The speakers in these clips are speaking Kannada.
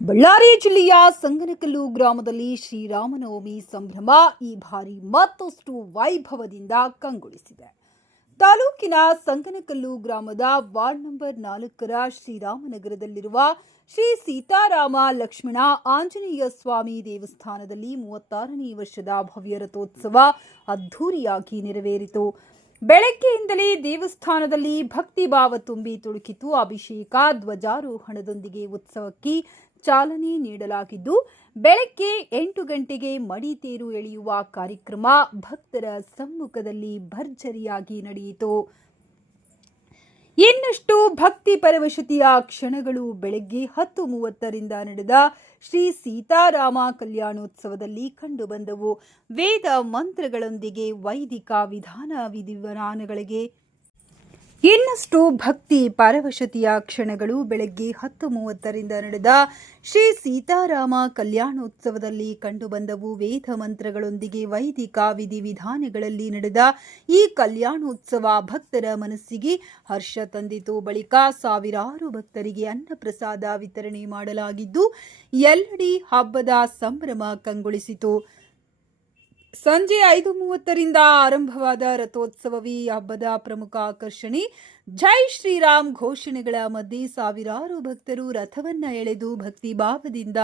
ಬಳ್ಳಾರಿ ಜಿಲ್ಲೆಯ ಸಂಗನಕಲ್ಲು ಗ್ರಾಮದಲ್ಲಿ ಶ್ರೀರಾಮನವಮಿ ಸಂಭ್ರಮ ಈ ಬಾರಿ ಮತ್ತಷ್ಟು ವೈಭವದಿಂದ ಕಂಗೊಳಿಸಿದೆ. ತಾಲೂಕಿನ ಸಂಗನಕಲ್ಲು ಗ್ರಾಮದ ವಾರ್ಡ್ ನಂಬರ್ 4ರ ಶ್ರೀರಾಮನಗರದಲ್ಲಿರುವ ಶ್ರೀ ಸೀತಾರಾಮ ಲಕ್ಷ್ಮಣ ಆಂಜನೇಯ ಸ್ವಾಮಿ ದೇವಸ್ಥಾನದಲ್ಲಿ 36ನೇ ವರ್ಷದ ಭವ್ಯ ರಥೋತ್ಸವ ಅದ್ಧೂರಿಯಾಗಿ ನೆರವೇರಿತು. ಬೆಳಗ್ಗೆಯಿಂದಲೇ ದೇವಸ್ಥಾನದಲ್ಲಿ ಭಕ್ತಿ ಭಾವ ತುಂಬಿ ತುಳುಕಿತು. ಅಭಿಷೇಕ, ಧ್ವಜಾರೋಹಣದೊಂದಿಗೆ ಉತ್ಸವಕ್ಕೆ ಚಾಲನೆ ನೀಡಲಾಗಿದ್ದು, ಬೆಳಗ್ಗೆ 8 ಗಂಟೆಗೆ ಮಡಿತೇರು ಎಳೆಯುವ ಕಾರ್ಯಕ್ರಮ ಭಕ್ತರ ಸಮ್ಮುಖದಲ್ಲಿ ಭರ್ಜರಿಯಾಗಿ ನಡೆಯಿತು. ಇನ್ನಷ್ಟು ಭಕ್ತಿ ಪರವಶತೆಯ ಕ್ಷಣಗಳು ಬೆಳಗ್ಗೆ 10:30ರಿಂದ ನಡೆದ ಶ್ರೀ ಸೀತಾರಾಮ ಕಲ್ಯಾಣೋತ್ಸವದಲ್ಲಿ ಕಂಡುಬಂದವು. ವೇದ ಮಂತ್ರಗಳೊಂದಿಗೆ ವೈದಿಕ ವಿಧಿವಿಧಾನಗಳಿಗೆ ಇನ್ನಷ್ಟು ಭಕ್ತಿ ಪರವಶತೆಯ ಕ್ಷಣಗಳು ಬೆಳಗ್ಗೆ 10:30ರಿಂದ ನಡೆದ ಶ್ರೀ ಸೀತಾರಾಮ ಕಲ್ಯಾಣೋತ್ಸವದಲ್ಲಿ ಕಂಡುಬಂದವು. ವೇದ ಮಂತ್ರಗಳೊಂದಿಗೆ ವೈದಿಕ ವಿಧಿವಿಧಾನಗಳಲ್ಲಿ ನಡೆದ ಈ ಕಲ್ಯಾಣೋತ್ಸವ ಭಕ್ತರ ಮನಸ್ಸಿಗೆ ಹರ್ಷ ತಂದಿತು. ಬಳಿಕ ಸಾವಿರಾರು ಭಕ್ತರಿಗೆ ಅನ್ನಪ್ರಸಾದ ವಿತರಣೆ ಮಾಡಲಾಗಿದ್ದು, ಎಲ್ಲೆಡೆ ಹಬ್ಬದ ಸಂಭ್ರಮ ಕಂಗೊಳಿಸಿತು. ಸಂಜೆ 5:30ರಿಂದ ಆರಂಭವಾದ ರಥೋತ್ಸವವೇ ಹಬ್ಬದ ಪ್ರಮುಖ ಆಕರ್ಷಣೆ. ಜೈ ಶ್ರೀರಾಮ್ ಘೋಷಣೆಗಳ ಮಧ್ಯೆ ಸಾವಿರಾರು ಭಕ್ತರು ರಥವನ್ನ ಎಳೆದು ಭಕ್ತಿ ಭಾವದಿಂದ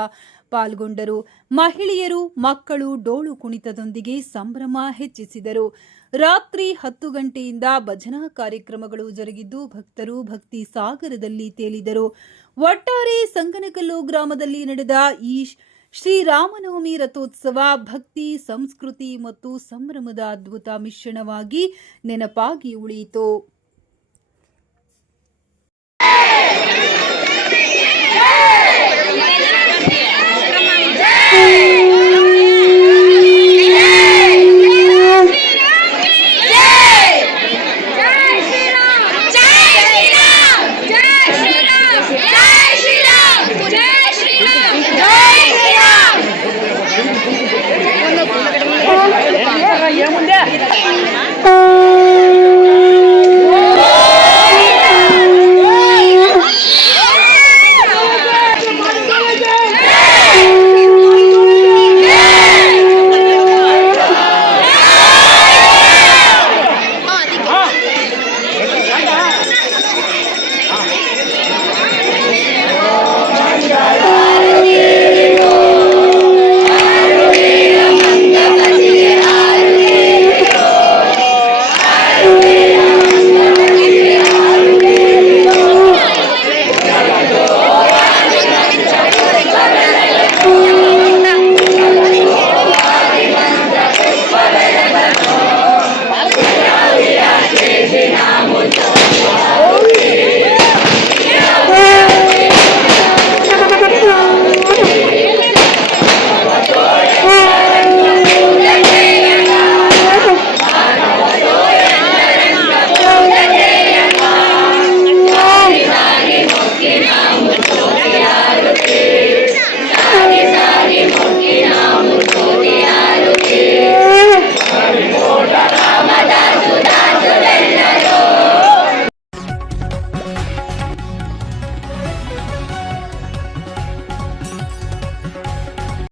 ಪಾಲ್ಗೊಂಡರು. ಮಹಿಳೆಯರು, ಮಕ್ಕಳು ಡೋಳು ಕುಣಿತದೊಂದಿಗೆ ಸಂಭ್ರಮ ಹೆಚ್ಚಿಸಿದರು. ರಾತ್ರಿ 10 ಗಂಟೆಯಿಂದ ಭಜನಾ ಕಾರ್ಯಕ್ರಮಗಳು ಜರುಗಿದ್ದು, ಭಕ್ತರು ಭಕ್ತಿ ಸಾಗರದಲ್ಲಿ ತೇಲಿದರು. ಒಟ್ಟಾರೆ ಸಂಗನಕಲ್ಲು ಗ್ರಾಮದಲ್ಲಿ ನಡೆದ ಈ ಶ್ರೀರಾಮನವಮಿ ರಥೋತ್ಸವ ಭಕ್ತಿ, ಸಂಸ್ಕೃತಿ ಮತ್ತು ಸಂಭ್ರಮದ ಅದ್ಭುತ ಮಿಶ್ರಣವಾಗಿ ನೆನಪಾಗಿ ಉಳಿಯಿತು.